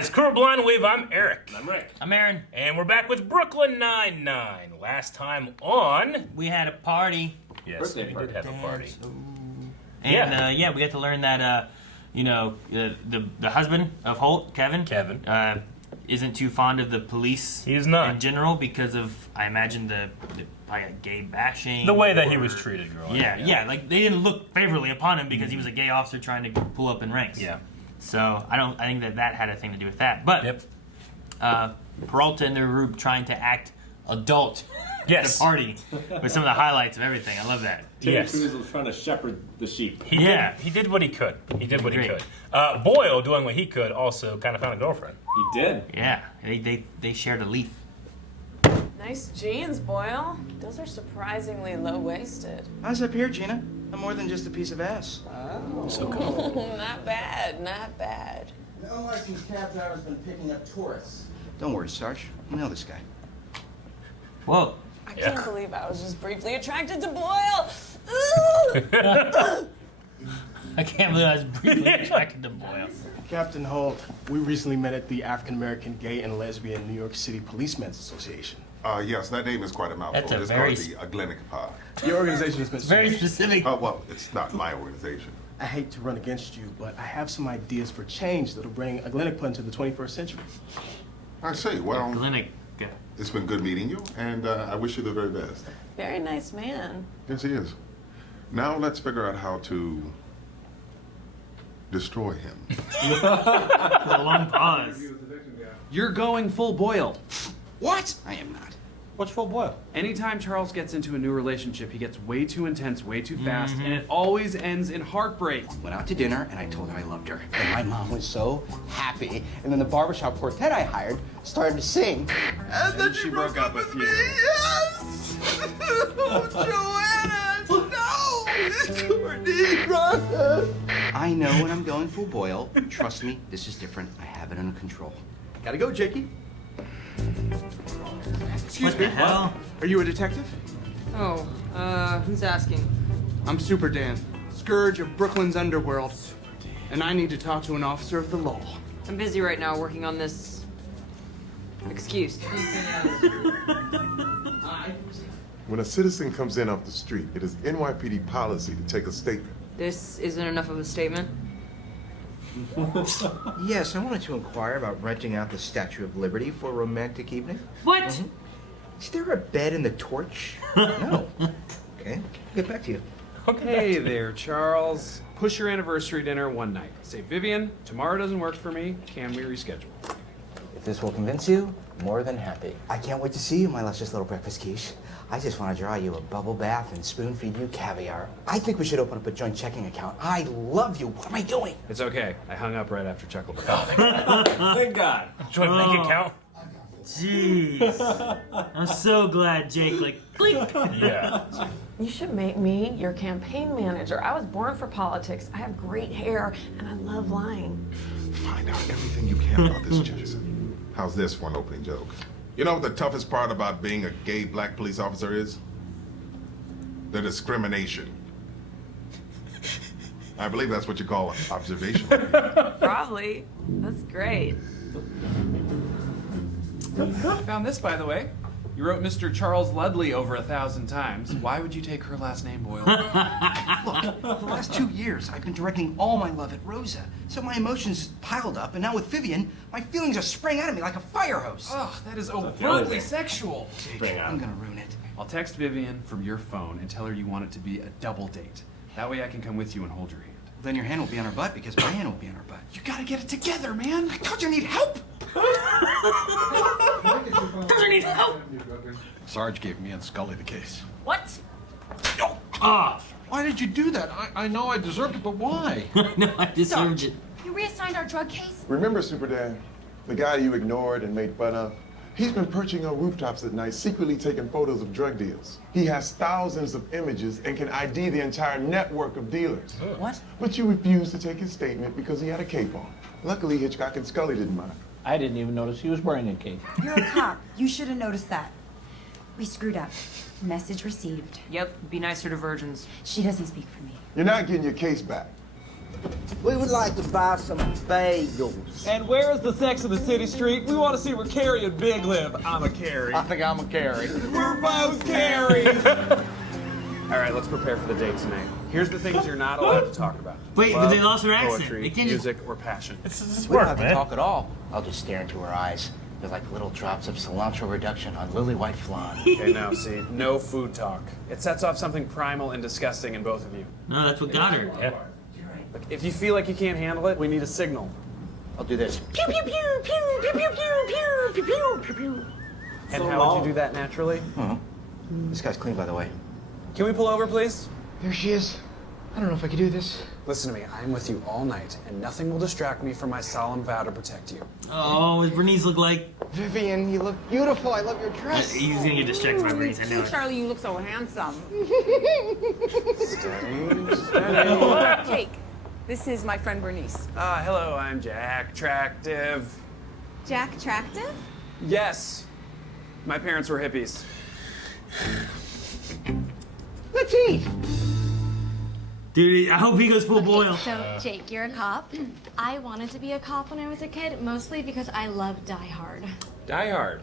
guys, Crew Blind Wave, I'm Eric. I'm Rick. I'm Aaron. And we're back with Brooklyn Nine-Nine. Last time on... We had a party. Yes, we did have a party. And we got to learn that, the husband of Holt, Kevin, isn't too fond of the police. He is not. In general because of, I imagine, the gay bashing. The way that he was treated growing up. Yeah, like they didn't look favorably upon him because he was a gay officer trying to pull up in ranks. Yeah. So I think that had a thing to do with that. But Peralta and their group trying to act adult at a party with some of the highlights of everything. I love that. Yes. Cruz was trying to shepherd the sheep. He did what he could. He did what he could. Boyle, doing what he could, also kind of found a girlfriend. He did. Yeah, they shared a leaf. Nice jeans, Boyle. Those are surprisingly low-waisted. How's up here, Gina? I'm more than just a piece of ass. Oh. So cool. Not bad, not bad. The unlicensed cab driver's been picking up tourists. Don't worry, Sarge. I know this guy. Whoa. I can't believe I was just briefly attracted to Boyle. Ooh. I can't believe I was briefly attracted to Boyle. Captain Holt, we recently met at the African American Gay and Lesbian New York City Policemen's Association. Yes, that name is quite a mouthful. That's a it's very called the Aglenik Pod. Your organization has been very specific. Well, it's not my organization. I hate to run against you, but I have some ideas for change that'll bring Aglenik Pod into the 21st century. I see. Well, Aglenik. It's been good meeting you, and I wish you the very best. Very nice man. Yes, he is. Now let's figure out how to destroy him. A long pause. You're going full Boyle. What? I am not. What's full Boyle? Anytime Charles gets into a new relationship, he gets way too intense, way too fast, and it always ends in heartbreak. Went out to dinner, and I told her I loved her. And my mom was so happy. And then the barbershop quartet I hired started to sing. And then she broke up with you. Yes! Joanna! No! Courtney, brother! I know when I'm going full Boyle. Trust me, this is different. I have it under control. Gotta go, Jakey. Excuse me. What the hell? Are you a detective? Oh, who's asking? I'm Super Dan, scourge of Brooklyn's underworld, and I need to talk to an officer of the law. I'm busy right now working on this. Excuse. When a citizen comes in off the street, it is NYPD policy to take a statement. This isn't enough of a statement. Yes, I wanted to inquire about renting out the Statue of Liberty for a romantic evening. What? Is there a bed in the torch? No. Okay, I'll get back to you. Hey there, Charles. Push your anniversary dinner one night. Say, Vivian, tomorrow doesn't work for me. Can we reschedule? If this will convince you, more than happy. I can't wait to see you, my luscious little breakfast quiche. I just want to draw you a bubble bath and spoon feed you caviar. I think we should open up a joint checking account. I love you. What am I doing? It's okay. I hung up right after Chuckleberry. Thank God. Joint bank account. Jeez. I'm so glad Jake, blink. Yeah. You should make me your campaign manager. I was born for politics. I have great hair, and I love lying. Find out everything you can about this citizen. How's this for an opening joke? You know what the toughest part about being a gay black police officer is? The discrimination. I believe that's what you call observation. Probably. That's great. I found this, by the way. You wrote Mr. Charles Ludley over 1,000 times. Why would you take her last name, Boyle? Look, for the last 2 years, I've been directing all my love at Rosa. So my emotions piled up, and now with Vivian, my feelings are spraying out of me like a fire hose. Oh, that is overtly sexual. I'm gonna ruin it. I'll text Vivian from your phone and tell her you want it to be a double date. That way I can come with you and hold your hand. Then your hand will be on her butt because my hand will be on her butt. You gotta get it together, man. I told you I need help! Doesn't need help. Sarge gave me and Scully the case. What? Why did you do that? I know I deserved it, but why? No, I deserved it. You reassigned our drug case? Remember, Super Dan, the guy you ignored and made fun of? He's been perching on rooftops at night, secretly taking photos of drug deals. He has thousands of images and can ID the entire network of dealers. What? But you refused to take his statement because he had a cape on. Luckily, Hitchcock and Scully didn't mind. I didn't even notice he was wearing a cape. You're a cop. You should have noticed that. We screwed up. Message received. Yep, be nicer to virgins. She doesn't speak for me. You're not getting your case back. We would like to buy some bagels. And where is the Sex of the City Street? We want to see where Carrie and Big live. I'm a Carrie. I think I'm a Carrie. We're both Carries. All right, let's prepare for the date tonight. Here's the things you're not allowed to talk about. Wait, but they lost their accent. Poetry, They can't just- music, or passion. This We don't work, have to man. talk at all. I'll just stare into her eyes. They're like little drops of cilantro reduction on lily white flan. Okay, now see, no food talk. It sets off something primal and disgusting in both of you. No, that's what got her. Yeah. Look, if you feel like you can't handle it, we need a signal. I'll do this. Pew pew pew pew pew pew pew pew pew pew pew. And how would you do that naturally? This guy's clean, by the way. Can we pull over, please? There she is. I don't know if I can do this. Listen to me, I'm with you all night, and nothing will distract me from my solemn vow to protect you. Oh, what does Bernice look like? Vivian, you look beautiful. I love your dress. He's gonna get distracted by Bernice, I know it. Charlie, you look so handsome. Steady. Jake, this is my friend Bernice. Hello, I'm Jack Tractive. Jack Tractive? Yes, my parents were hippies. Let's eat. Dude, I hope he goes full Boyle. So, Jake, you're a cop. I wanted to be a cop when I was a kid, mostly because I love Die Hard. Die Hard.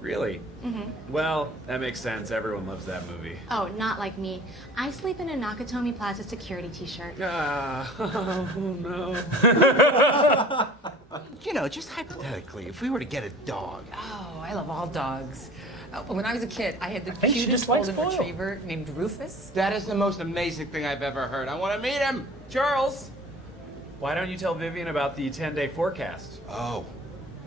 Really? Mm-hmm. Well, that makes sense. Everyone loves that movie. Oh, not like me. I sleep in a Nakatomi Plaza security t-shirt. Oh, no. You know, just hypothetically, if we were to get a dog. Oh, I love all dogs. When I was a kid, I had the think she cutest just likes golden Boyle. retriever named Rufus. That is the most amazing thing I've ever heard. I want to meet him. Charles, why don't you tell Vivian about the 10-day forecast? Oh,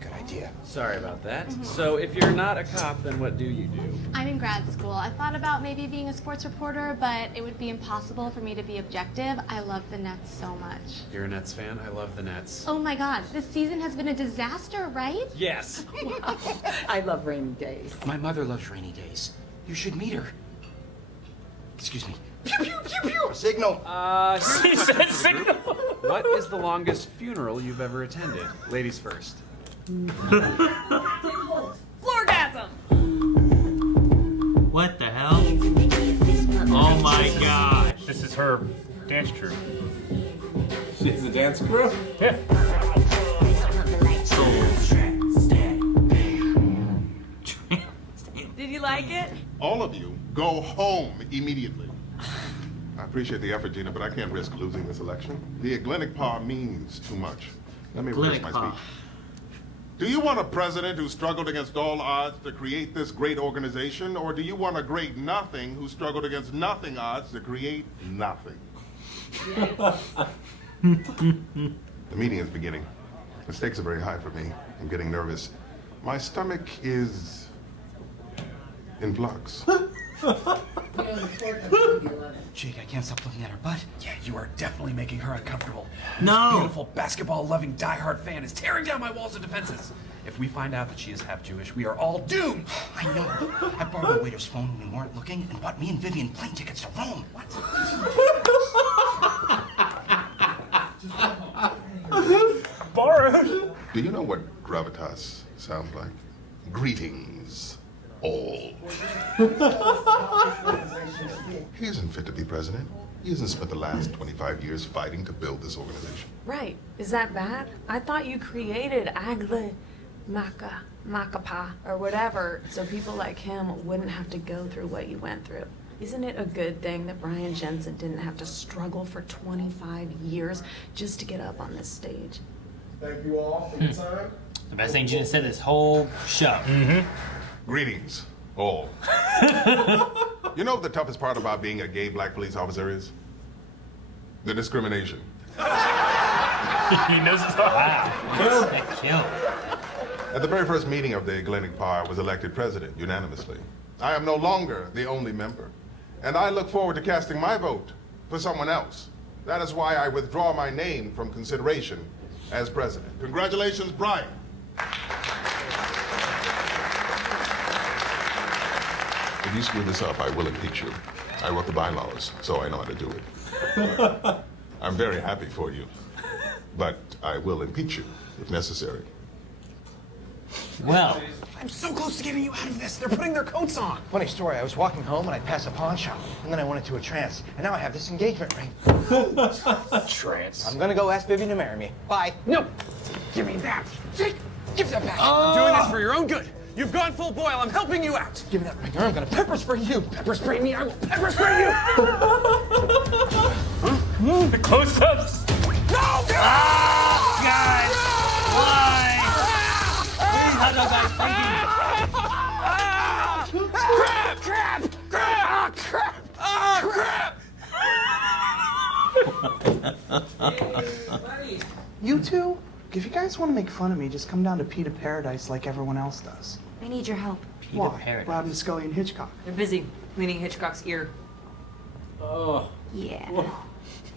good idea. Sorry about that. So if you're not a cop, then what do you do? I'm in grad school. I thought about maybe being a sports reporter, but it would be impossible for me to be objective. I love the Nets so much. You're a Nets fan? I love the Nets. Oh my God, this season has been a disaster, right? Yes. I love rainy days. My mother loves rainy days. You should meet her. Excuse me. Pew, pew, pew, pew. Signal. He said signal. What is the longest funeral you've ever attended? Ladies first. Floorgasm! What the hell? Oh my God. This is her dance troupe. She's a dance crew? Yeah. Did you like it? All of you, go home immediately. I appreciate the effort, Gina, but I can't risk losing this election. The Glenic Paw means too much. Let me finish my speech. Do you want a president who struggled against all odds to create this great organization, or do you want a great nothing who struggled against nothing odds to create nothing? The meeting is beginning. The stakes are very high for me. I'm getting nervous. My stomach is in flux. Jake, I can't stop looking at her butt. Yeah, you are definitely making her uncomfortable. No. This beautiful basketball-loving diehard fan is tearing down my walls of defenses. If we find out that she is half Jewish, we are all doomed. I know. I borrowed the waiter's phone when we weren't looking and bought me and Vivian plane tickets to Rome. What? Borrowed. Do you know what gravitas sounds like? Greetings, all. He isn't fit to be president. He hasn't spent the last 25 years fighting to build this organization. Right. Is that bad? I thought you created Macapa, or whatever, so people like him wouldn't have to go through what you went through. Isn't it a good thing that Brian Jensen didn't have to struggle for 25 years just to get up on this stage? Thank you all for your time. The best thing Gina said this whole show. Greetings, all. You know what the toughest part about being a gay black police officer is? The discrimination. He knows it's all. Wow. Kill. At the very first meeting of the Glenic Bar, I was elected president unanimously. I am no longer the only member, and I look forward to casting my vote for someone else. That is why I withdraw my name from consideration as president. Congratulations, Brian. If you screw this up, I will impeach you. I wrote the bylaws, so I know how to do it. I'm very happy for you, but I will impeach you if necessary. Well, I'm so close to getting you out of this. They're putting their coats on. Funny story, I was walking home and I passed a pawn shop, and then I went into a trance, and now I have this engagement ring. Trance. I'm gonna go ask Vivian to marry me. Bye. No, give me that. Jake, give that back. I'm doing this for your own good. You've gone full Boyle. I'm helping you out. Give me that ring, or I'm gonna pepper spray you. Pepper spray me. I will pepper spray you. The close-ups. No! guys, why? Please, hot dog guys, thank you. Crap! Crap! Crap! Crap! You two, if you guys want to make fun of me, just come down to Peter Paradise like everyone else does. I need your help. Why? Loud and Scully and Hitchcock. They're busy cleaning Hitchcock's ear. Oh. Yeah.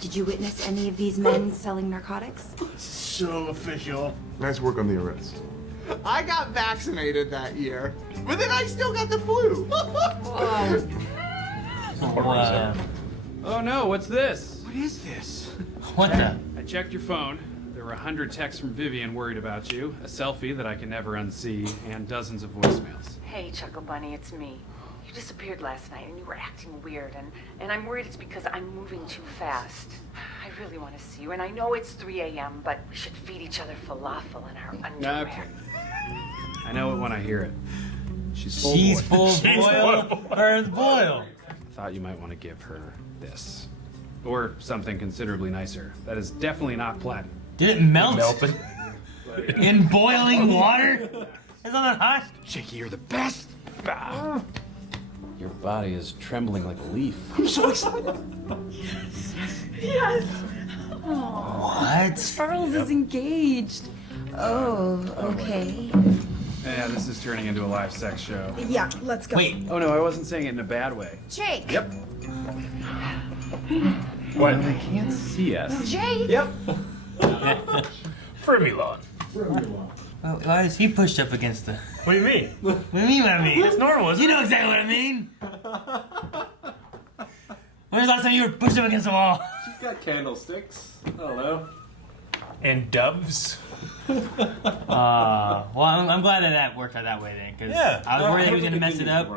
Did you witness any of these men selling narcotics? So official. Nice work on the arrest. I got vaccinated that year, but then I still got the flu. Oh no, what's this? What is this? What the? I checked your phone. There were 100 texts from Vivian worried about you, a selfie that I can never unsee, and dozens of voicemails. Hey, Chuckle Bunny, it's me. You disappeared last night and you were acting weird, and I'm worried it's because I'm moving too fast. I really want to see you, and I know it's 3 a.m., but we should feed each other falafel in our underwear. Okay. I know it when I hear it. She's full Boyle. Her Boyle. I thought you might want to give her this. Or something considerably nicer. That is definitely not platinum. Did it melt? In boiling water? Isn't that hot? Jakey, you're the best. Your body is trembling like a leaf. I'm so excited. Yes. What? Charles is engaged. Oh, okay. Yeah, this is turning into a live sex show. Yeah, let's go. Wait. Oh no, I wasn't saying it in a bad way. Jake. Yep. What? They can't see us. Jake. Yep. Fermilon. Why is he pushed up against the... What do you mean? What do you mean what I mean? It's normal, isn't You it? know exactly what I mean. When was the last time you were pushed up against the wall? She's got candlesticks. I don't know. And doves. Well, I'm glad that worked out that way then, because Yeah. I was worried he was going to mess it up.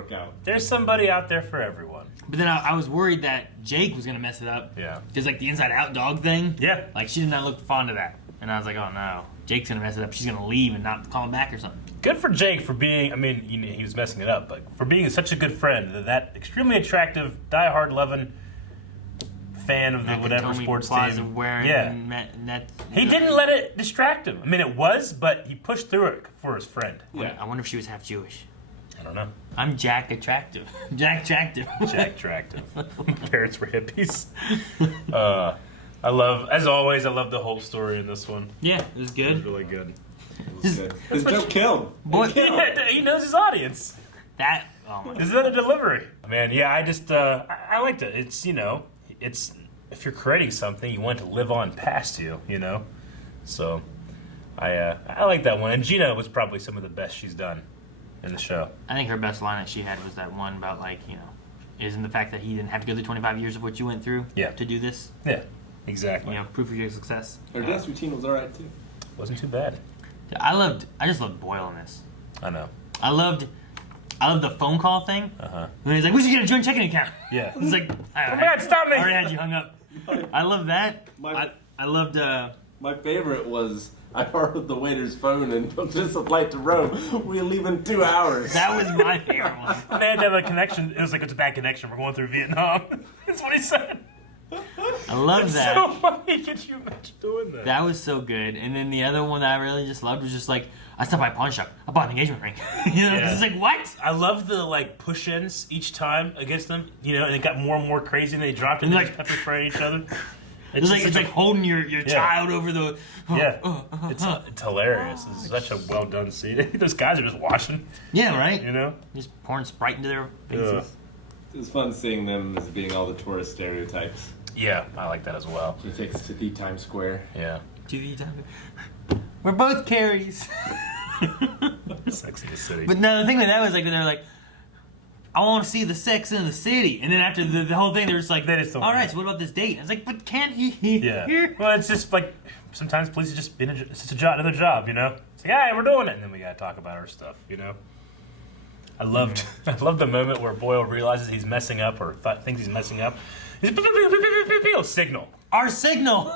There's somebody out there for everyone. But then I was worried that Jake was going to mess it up. Yeah. Because, like, the inside-out dog thing. Yeah. Like, she did not look fond of that. And I was like, oh, no. Jake's going to mess it up. She's going to leave and not call him back or something. Good for Jake for being, I mean, he was messing it up, but for being such a good friend, that extremely attractive, diehard loving fan of the whatever sports team. Yeah. He didn't let it distract him. I mean, it was, but he pushed through it for his friend. Yeah. I wonder if she was half Jewish. I don't know. I'm Jack Attractive. Jack Attractive. Jack Attractive. My parents were hippies. I love, as always, I love the Holt story in this one. Yeah, it was good. It was really good. His joke killed. Boy, he knows his audience. That, oh my Is that a delivery? Man, yeah, I just, I liked it. It's, you know, it's, if you're creating something, you want it to live on past you, you know? So, I like that one. And Gina was probably some of the best she's done in the show. I think her best line that she had was that one about, like, you know, isn't the fact that he didn't have to go through 25 years of what you went through to do this? Yeah, exactly. You know, proof of your success. Her dance routine was alright too. Wasn't too bad. I just loved Boyle in this. I know. I loved the phone call thing. Uh-huh. When he's like, we should get a joint checking account. Yeah. It's like, Oh my God, stop me! I already had you hung up. I love that. I loved, My favorite was I borrowed the waiter's phone and booked us a flight to Rome. We'll leave in 2 hours. That was my favorite one. They had to have a connection. It was like, it's a bad connection. We're going through Vietnam. That's what he said. I love It's that. so funny. Could you imagine doing that? That was so good. And then the other one that I really just loved was just like, I stopped by a pawn shop. I bought an engagement ring. You know, it's like, what? I love the like push-ins each time against them. You know, and it got more and more crazy, and they dropped it and like pepper spraying each other. It's like holding your child over the. It's hilarious. It's such a well done scene. Those guys are just watching. Yeah, right. You know, just pouring Sprite into their faces. It was fun seeing them as being all the tourist stereotypes. Yeah, I like that as well. She takes to the Times Square. Yeah. To the Times. We're both Carries. Sex in the City. But no, the thing with that was like they're like, I want to see the Sex in the City, and then after the whole thing, they're just like, all right, so what about this date? I was like, but can't he? Yeah. Well, it's just like sometimes police have just been it's just another job, you know? It's like, hey, we're doing it, and then we gotta talk about our stuff, you know? I loved the moment where Boyle realizes he's messing up or thinks he's messing up. He's signal. Our signal!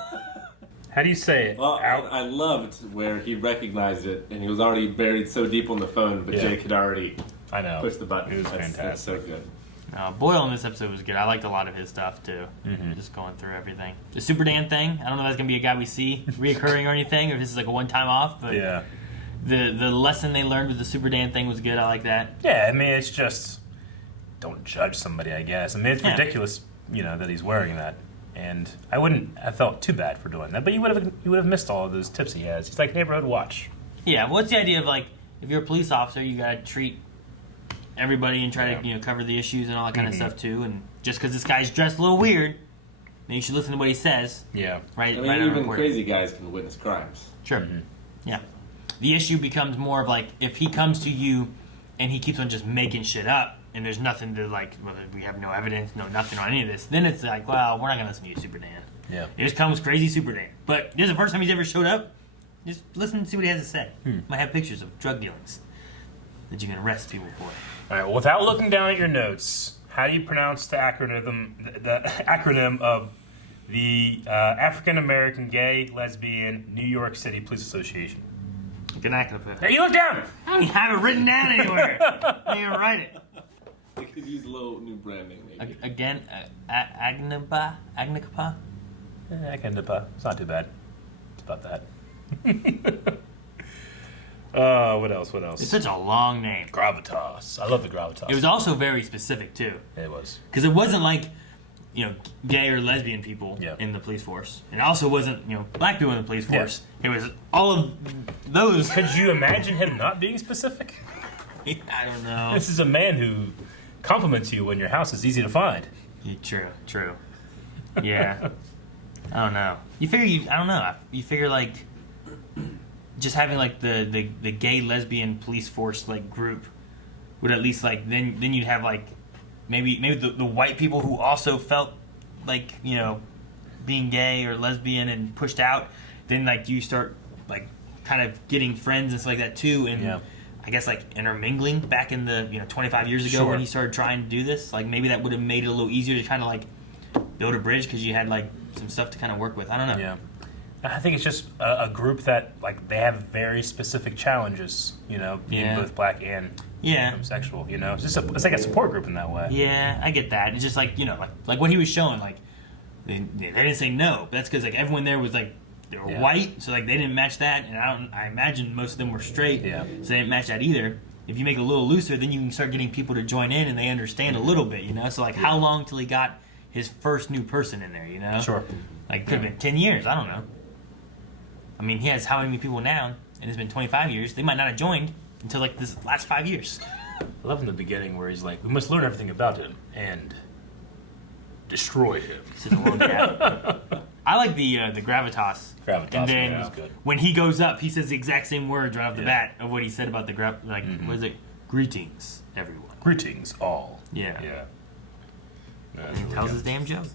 How do you say it? Well, I loved where he recognized it, and he was already buried so deep on the phone, but Jake had already pushed the button. It was fantastic. That's so good. Boyle in this episode was good. I liked a lot of his stuff, too. Just going through everything. The Super Dan thing, I don't know if that's going to be a guy we see reoccurring or anything, or if this is like a one-time off, but the lesson they learned with the Super Dan thing was good. I like that. Yeah, I mean, it's just, don't judge somebody, I guess. I mean, it's ridiculous, you know, that he's wearing that. And I felt too bad for doing that, but you would have missed all of those tips he has. He's like neighborhood watch. Yeah, well, what's the idea of, like, if you're a police officer, you got to treat everybody and try to, you know, cover the issues and all that kind of stuff too. And just because this guy's dressed a little weird, then you should listen to what he says. Yeah. Right. I mean, even crazy guys can witness crimes. Sure. Yeah. The issue becomes more of like if he comes to you and he keeps on just making shit up and there's nothing to like, whether we have no evidence, nothing on any of this, then it's like, well, we're not gonna listen to you, Super Dan. Yeah. Here comes crazy Super Dan. But this is the first time he's ever showed up. Just listen and see what he has to say. Might have pictures of drug dealings that you can arrest people for. All right. Well, without looking down at your notes, how do you pronounce the acronym of the African American Gay Lesbian New York City Police Association? Hey, you look down. I don't have it written down anywhere. I didn't even write it. They could use a little new branding, maybe. Again, Agnipa. Agnipa. It's not too bad. It's about that. What else? It's such a long name. Gravitas. I love the Gravitas. It was also very specific too. It was. Because it wasn't like, you know, gay or lesbian people in the police force. It also wasn't, you know, black people in the police force. It was all of those. Could you imagine him not being specific? I don't know. This is a man who compliments you when your house is easy to find. True. Yeah. I don't know. I don't know. You figure like just having like the gay lesbian police force like group would at least like then you'd have like maybe the white people who also felt like, you know, being gay or lesbian and pushed out, then like you start like kind of getting friends and stuff like that too, and I guess like intermingling back in the 25 years ago when he started trying to do this, like maybe that would have made it a little easier to kind of like build a bridge because you had like some stuff to kind of work with. I don't know. Yeah. I think it's just a group that like they have very specific challenges, you know, being both black and homosexual. You know, it's like a support group in that way. Yeah, I get that. It's just like, you know, like what he was showing, like they didn't say no, but that's because like everyone there was like they were white, so like they didn't match that, and I imagine most of them were straight, so they didn't match that either. If you make it a little looser, then you can start getting people to join in and they understand a little bit, you know. So like, how long till he got his first new person in there, you know? Sure. Like could have been 10 years. I don't know. I mean, he has how many people now, and it's been 25 years. They might not have joined until like this last 5 years. I love in the beginning where he's like, we must learn everything about him and destroy him. I like the gravitas. Gravitas, and then was good. When he goes up, he says the exact same words right off the bat of what he said about the what is it? Greetings, everyone. Greetings, all. Yeah. And he tells his damn joke.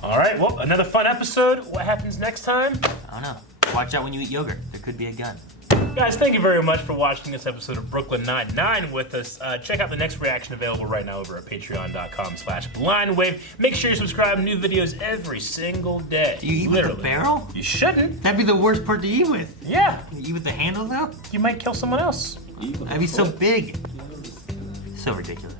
All right, well, another fun episode. What happens next time? I don't know. Watch out when you eat yogurt. There could be a gun. Guys, thank you very much for watching this episode of Brooklyn Nine-Nine with us. Check out the next reaction available right now over at patreon.com/blindwave. Make sure you subscribe. New videos every single day. Do you eat with the barrel? You shouldn't. That'd be the worst part to eat with. Yeah. You eat with the handle, though? You might kill someone else. That'd be so big. So ridiculous.